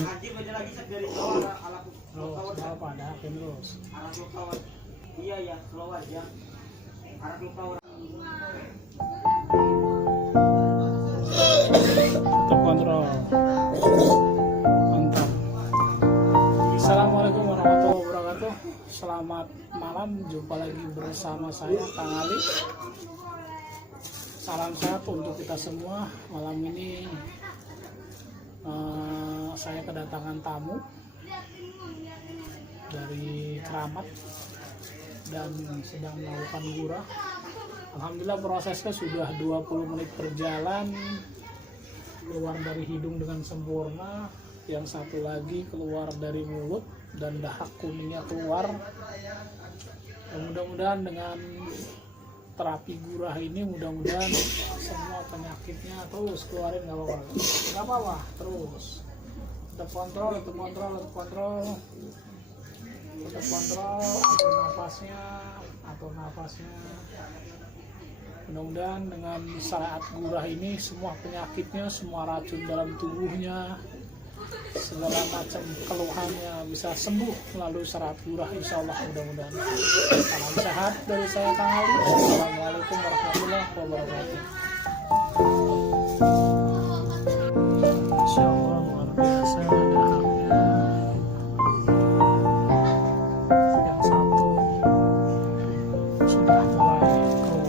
Anjir beda lagi set dari bawah ala Terus apa ada terus? arah kawan. Iya ya, slow aja. Arah kawan. Tetap kontrol. Mantap. Assalamualaikum warahmatullahi wabarakatuh. Selamat malam, jumpa lagi bersama saya Kang Ali. Salam sehat untuk kita semua. Malam ini saya kedatangan tamu dari Keramat dan sedang melakukan gurah. Alhamdulillah prosesnya sudah 20 menit berjalan, keluar dari hidung dengan sempurna, yang satu lagi keluar dari mulut dan dahak kuningnya keluar. Mudah-mudahan dengan terapi gurah ini mudah-mudahan semua penyakitnya terus keluarin, nggak apa-apa terus tetap kontrol atur nafasnya. Mudah-mudahan dengan saat gurah ini semua penyakitnya, semua racun dalam tubuhnya, segala macam keluhannya bisa sembuh melalui serat gurah, insya Allah. Mudah-mudahan. Salam sehat dari saya Kang Ali. Assalamualaikum warahmatullahi wabarakatuh. Insya Allah luar biasa dahaknya. Yang satu sudah mulai keluar